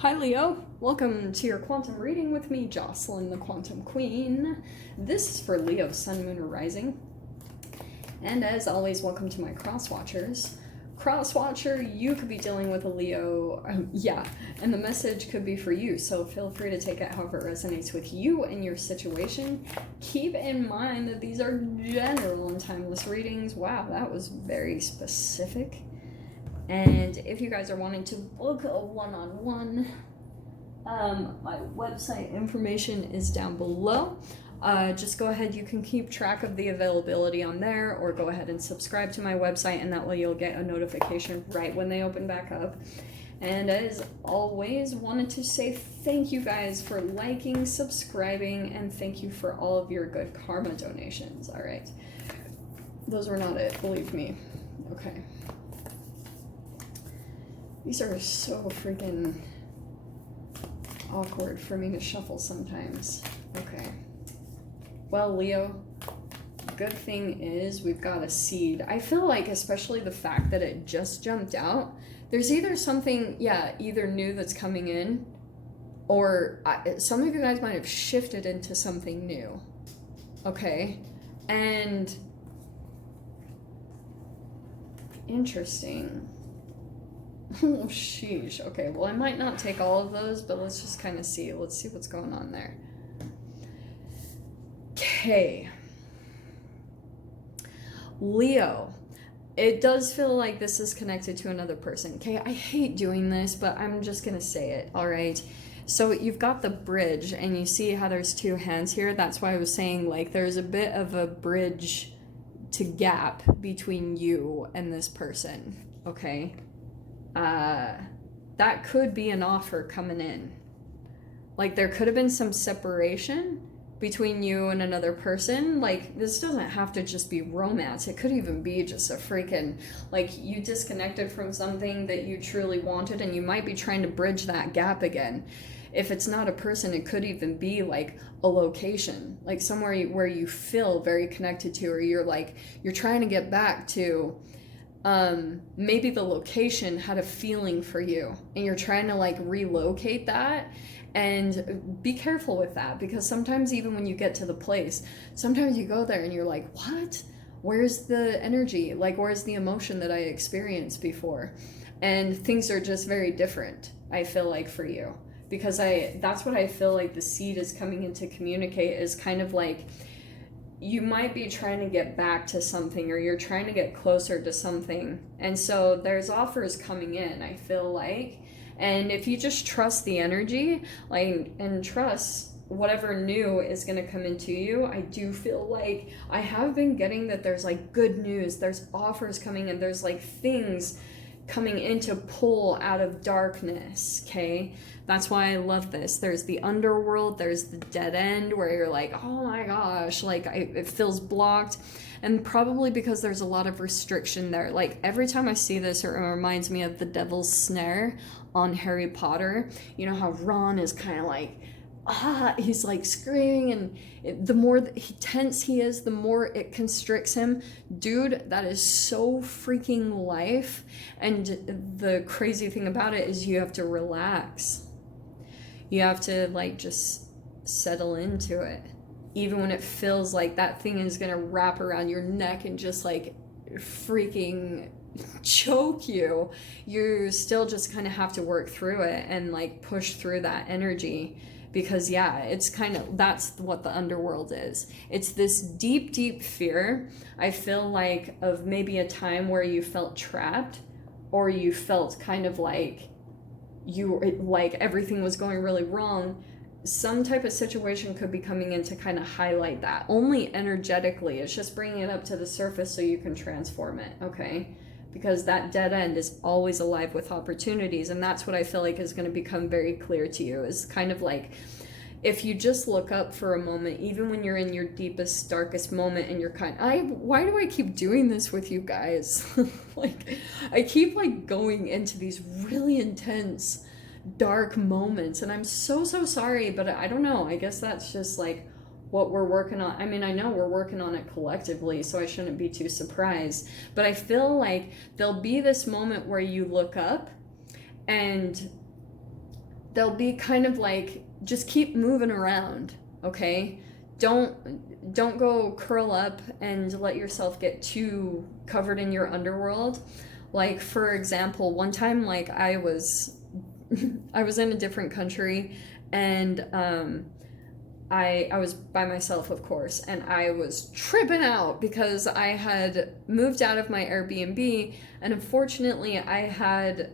Hi Leo, welcome to your quantum reading with me, Jocelyn the Quantum Queen. This is for Leo, Sun, Moon, or Rising. And as always, welcome to my cross-watchers. Cross-watcher, you could be dealing with a Leo, and the message could be for you, so feel free to take it however it resonates with you and your situation. Keep in mind that these are general and timeless readings. Wow, that was very specific. And if you guys are wanting to book a one-on-one, my website information is down below. Just go ahead, you can keep track of the availability on there, or go ahead and subscribe to my website, and that way you'll get a notification right when they open back up. And as always, wanted to say thank you guys for liking, subscribing, and thank you for all of your good karma donations. All right, those were not it, believe me. Okay. These are so freaking awkward for me to shuffle sometimes. Okay. Well, Leo, good thing is we've got a seed. I feel like, especially the fact that it just jumped out, there's either something, either new that's coming in, or some of you guys might have shifted into something new. Okay? And interesting. Oh, sheesh. Okay, well, I might not take all of those, but let's just kind of see. Let's see what's going on there. Okay. Leo, it does feel like this is connected to another person. Okay, I hate doing this, but I'm just going to say it, all right? So you've got the bridge, and you see how there's two hands here? That's why I was saying, like, there's a bit of a bridge to gap between you and this person, okay? That could be an offer coming in. Like, there could have been some separation between you and another person. Like, this doesn't have to just be romance. It could even be just a freaking, like, you disconnected from something that you truly wanted, and you might be trying to bridge that gap again. If it's not a person, it could even be like a location, like somewhere where you feel very connected to, or you're trying to get back to. Maybe the location had a feeling for you, and you're trying to like relocate that. And be careful with that, because sometimes even when you get to the place, sometimes you go there and you're like, what? Where's the energy? Like, where's the emotion that I experienced before? And things are just very different, I feel like, for you. Because that's what I feel like the seed is coming in to communicate, is kind of like, you might be trying to get back to something, or you're trying to get closer to something. And so there's offers coming in, I feel like. And if you just trust the energy, like, and trust whatever new is going to come into you, I do feel like I have been getting that there's like good news, there's offers coming in, there's like things coming in to pull out of darkness, okay? That's why I love this. There's the underworld, there's the dead end, where you're like, oh my gosh, like it feels blocked. And probably because there's a lot of restriction there. Like, every time I see this, it reminds me of the devil's snare on Harry Potter. You know how Ron is kind of like, he's like screaming, and the more tense he is, the more it constricts him. Dude, that is so freaking life. And the crazy thing about it is you have to relax. You have to like just settle into it. Even when it feels like that thing is gonna wrap around your neck and just like freaking choke you, you still just kind of have to work through it and like push through that energy. Because it's kind of, that's what the underworld is. It's this deep, deep fear, I feel like, of maybe a time where you felt trapped, or you felt kind of like everything was going really wrong. Some type of situation could be coming in to kind of highlight that. Only energetically. It's just bringing it up to the surface so you can transform it, okay? Because that dead end is always alive with opportunities, and that's what I feel like is going to become very clear to you. Is kind of like, if you just look up for a moment, even when you're in your deepest, darkest moment, and you're why do I keep doing this with you guys? Like, I keep like going into these really intense, dark moments, and I'm so sorry, but I don't know, I guess that's just like what we're working on. I mean, I know we're working on it collectively, so I shouldn't be too surprised, but I feel like there'll be this moment where you look up and they'll be kind of like, just keep moving around, okay? Don't go curl up and let yourself get too covered in your underworld. Like, for example, one time, like, I was I was in a different country, and I was by myself, of course, and I was tripping out because I had moved out of my Airbnb, and unfortunately I had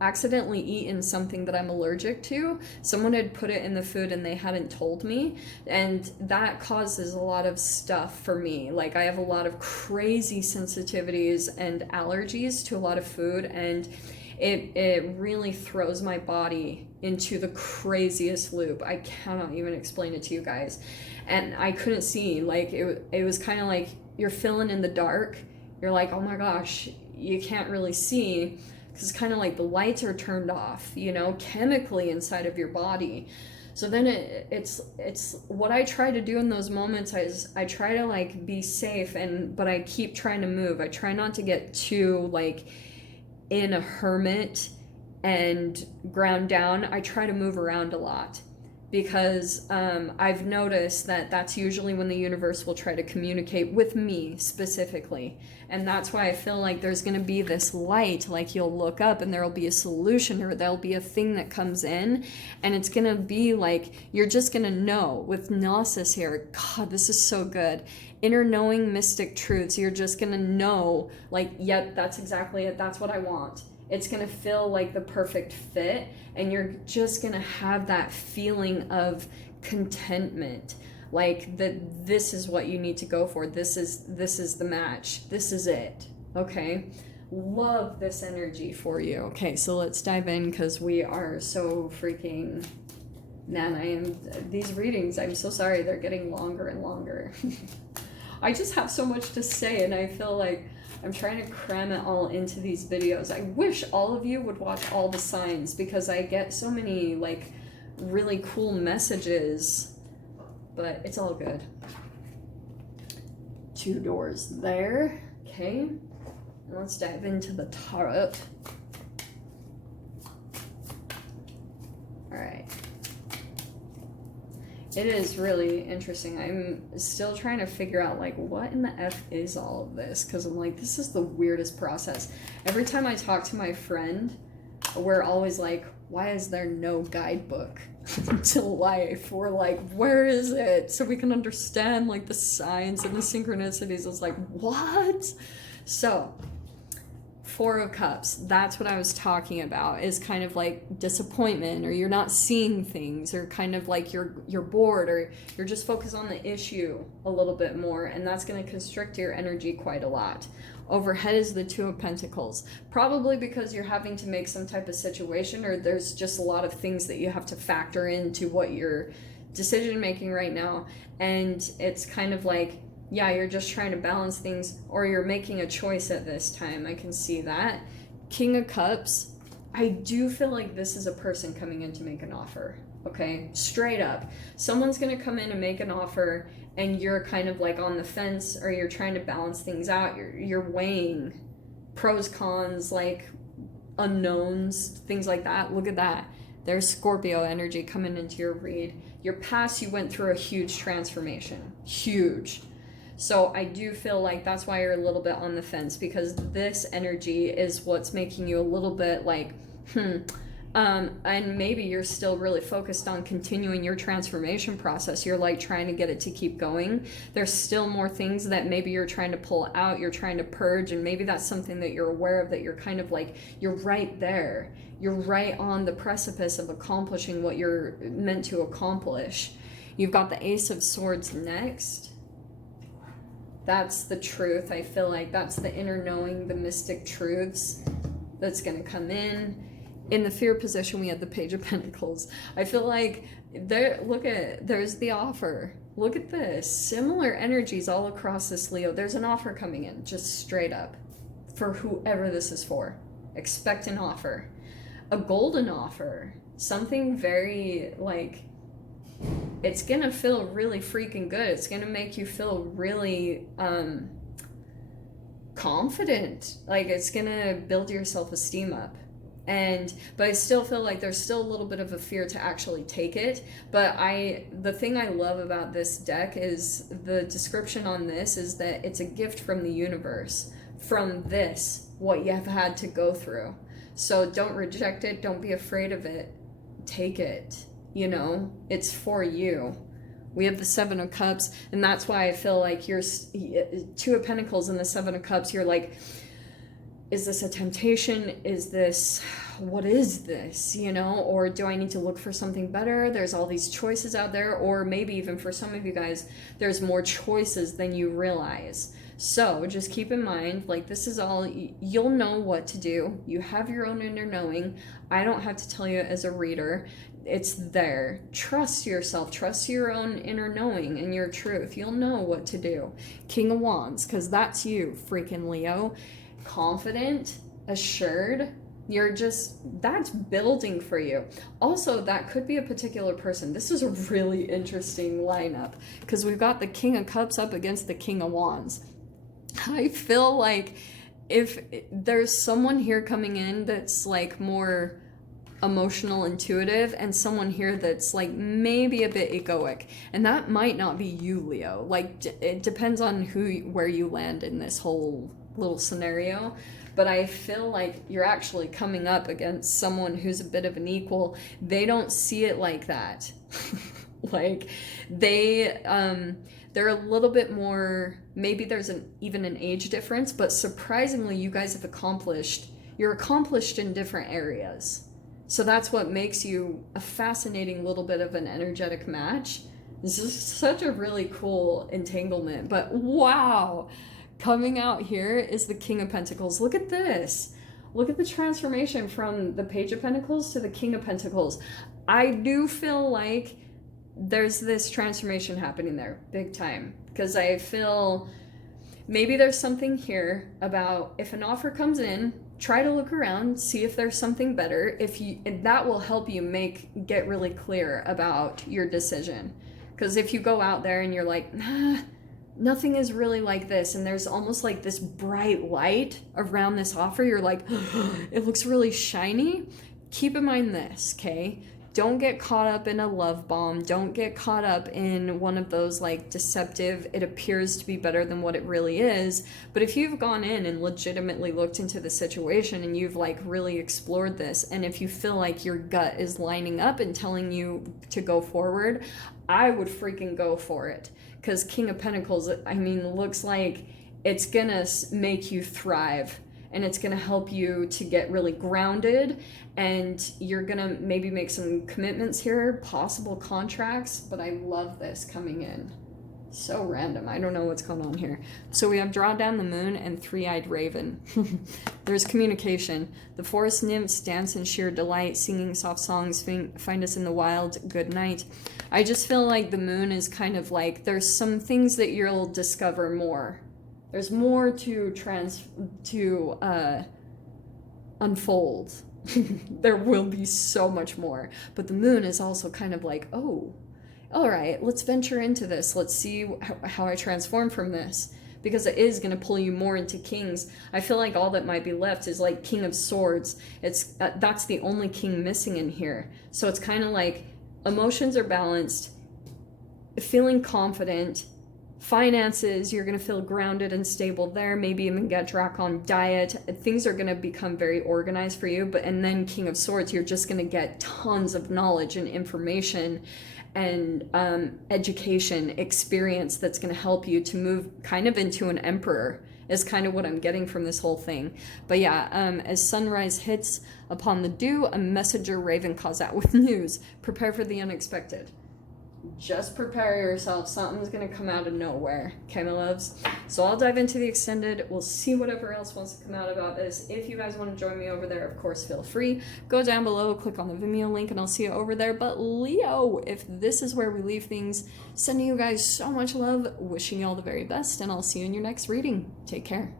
accidentally eaten something that I'm allergic to. Someone had put it in the food and they hadn't told me, and that causes a lot of stuff for me. Like, I have a lot of crazy sensitivities and allergies to a lot of food, and it really throws my body into the craziest loop. I cannot even explain it to you guys. And I couldn't see. Like, it was kind of like you're filling in the dark. You're like, oh my gosh, you can't really see, because it's kind of like the lights are turned off, you know, chemically inside of your body. So then it's what I try to do in those moments is I try to, like, be safe, but I keep trying to move. I try not to get too, like, in a hermit and ground down. I try to move around a lot, because I've noticed that that's usually when the universe will try to communicate with me specifically. And that's why I feel like there's going to be this light, like you'll look up and there'll be a solution, or there'll be a thing that comes in, and it's going to be like, you're just going to know with Gnosis here. God, this is so good. Inner knowing mystic truths. You're just going to know, like, yep, that's exactly it. That's what I want. It's going to feel like the perfect fit, and you're just going to have that feeling of contentment, like that this is what you need to go for. This is the match. This is it. Okay? Love this energy for you. Okay, so let's dive in, because we are so freaking, man, these readings, I'm so sorry, they're getting longer and longer. I just have so much to say, and I feel like I'm trying to cram it all into these videos. I wish all of you would watch all the signs, because I get so many, like, really cool messages, but it's all good. 2 doors there. Okay, let's dive into the tarot. All right. It is really interesting. I'm still trying to figure out, like, what in the F is all of this? Because I'm like, this is the weirdest process. Every time I talk to my friend, we're always like, why is there no guidebook to life? We're like, where is it? So we can understand, like, the signs and the synchronicities. It's like, what? So, 4 of Cups, that's what I was talking about, is kind of like disappointment, or you're not seeing things, or kind of like you're bored, or you're just focused on the issue a little bit more, and that's going to constrict your energy quite a lot. Overhead is the 2 of Pentacles, probably because you're having to make some type of situation, or there's just a lot of things that you have to factor into what you're decision making right now, and it's kind of like, yeah, you're just trying to balance things, or you're making a choice at this time. I can see that. King of Cups, I do feel like this is a person coming in to make an offer, okay? Straight up. Someone's going to come in and make an offer, and you're kind of like on the fence, or you're trying to balance things out. You're weighing pros, cons, like unknowns, things like that. Look at that. There's Scorpio energy coming into your read. Your past, you went through a huge transformation. Huge. So I do feel like that's why you're a little bit on the fence, because this energy is what's making you a little bit like, and maybe you're still really focused on continuing your transformation process. You're like trying to get it to keep going. There's still more things that maybe you're trying to pull out, you're trying to purge, and maybe that's something that you're aware of, that you're kind of like, you're right there. You're right on the precipice of accomplishing what you're meant to accomplish. You've got the Ace of Swords next. That's the truth. I feel like that's the inner knowing, the mystic truths that's going to come in. In the fear position, we had the Page of Pentacles. I feel like there's the offer. Look at this. Similar energies all across this, Leo. There's an offer coming in, just straight up. For whoever this is for. Expect an offer. A golden offer. Something very, like, it's gonna feel really freaking good. It's gonna make you feel really confident. Like, it's gonna build your self-esteem up. But I still feel like there's still a little bit of a fear to actually take it. But the thing I love about this deck is the description on this is that it's a gift from the universe, from this, what you have had to go through. So don't reject it, don't be afraid of it, take it, you know, it's for you. We have the Seven of Cups, and that's why I feel like you're Two of Pentacles and the Seven of Cups, you're like, is this a temptation? What is this, you know? Or do I need to look for something better? There's all these choices out there, or maybe even for some of you guys, there's more choices than you realize. So just keep in mind, like, this is all, you'll know what to do. You have your own inner knowing. I don't have to tell you as a reader. It's there. Trust yourself. Trust your own inner knowing and your truth. You'll know what to do. King of Wands, because that's you, freaking Leo. Confident, assured. That's building for you. Also, that could be a particular person. This is a really interesting lineup because we've got the King of Cups up against the King of Wands. I feel like if there's someone here coming in that's like more emotional, intuitive, and someone here that's like maybe a bit egoic, and that might not be you, Leo. Like, it depends on where you land in this whole little scenario. But I feel like you're actually coming up against someone who's a bit of an equal. They don't see it like that. Like, they're a little bit more, maybe there's even an age difference, but surprisingly you guys have you're accomplished in different areas. So that's what makes you a fascinating little bit of an energetic match. This is such a really cool entanglement. But wow, coming out here is the King of Pentacles. Look at this. Look at the transformation from the Page of Pentacles to the King of Pentacles. I do feel like there's this transformation happening there, big time. Because I feel maybe there's something here about if an offer comes in, try to look around, see if there's something better. That will help you get really clear about your decision. Because if you go out there and you're like, nothing is really like this, and there's almost like this bright light around this offer, you're like, it looks really shiny. Keep in mind this, okay? Don't get caught up in a love bomb. Don't get caught up in one of those like deceptive, it appears to be better than what it really is. But if you've gone in and legitimately looked into the situation and you've like really explored this, and if you feel like your gut is lining up and telling you to go forward, I would freaking go for it. Because King of Pentacles, I mean, looks like it's gonna make you thrive. And it's going to help you to get really grounded, and you're going to maybe make some commitments here, possible contracts. But I love this coming in. So random. I don't know what's going on here. So we have Draw Down the Moon and Three-Eyed Raven. There's communication. The forest nymphs dance in sheer delight, singing soft songs, find us in the wild, good night. I just feel like the moon is kind of like, there's some things that you'll discover more. There's more to unfold. There will be so much more. But the moon is also kind of like, oh, all right, let's venture into this. Let's see how I transform from this. Because it is going to pull you more into kings. I feel like all that might be left is like King of Swords. That's the only king missing in here. So it's kind of like emotions are balanced, feeling confident. Finances, you're going to feel grounded and stable there, maybe even get track on diet. Things are going to become very organized for you. And then King of Swords, you're just going to get tons of knowledge and information and education, experience that's going to help you to move kind of into an emperor, is kind of what I'm getting from this whole thing. But yeah, as sunrise hits upon the dew, a messenger raven calls out with news. Prepare for the unexpected. Just prepare yourself. Something's going to come out of nowhere. Okay, my loves? So I'll dive into the extended. We'll see whatever else wants to come out about this. If you guys want to join me over there, of course, feel free. Go down below, click on the Vimeo link, and I'll see you over there. But Leo, if this is where we leave things, sending you guys so much love, wishing you all the very best, and I'll see you in your next reading. Take care.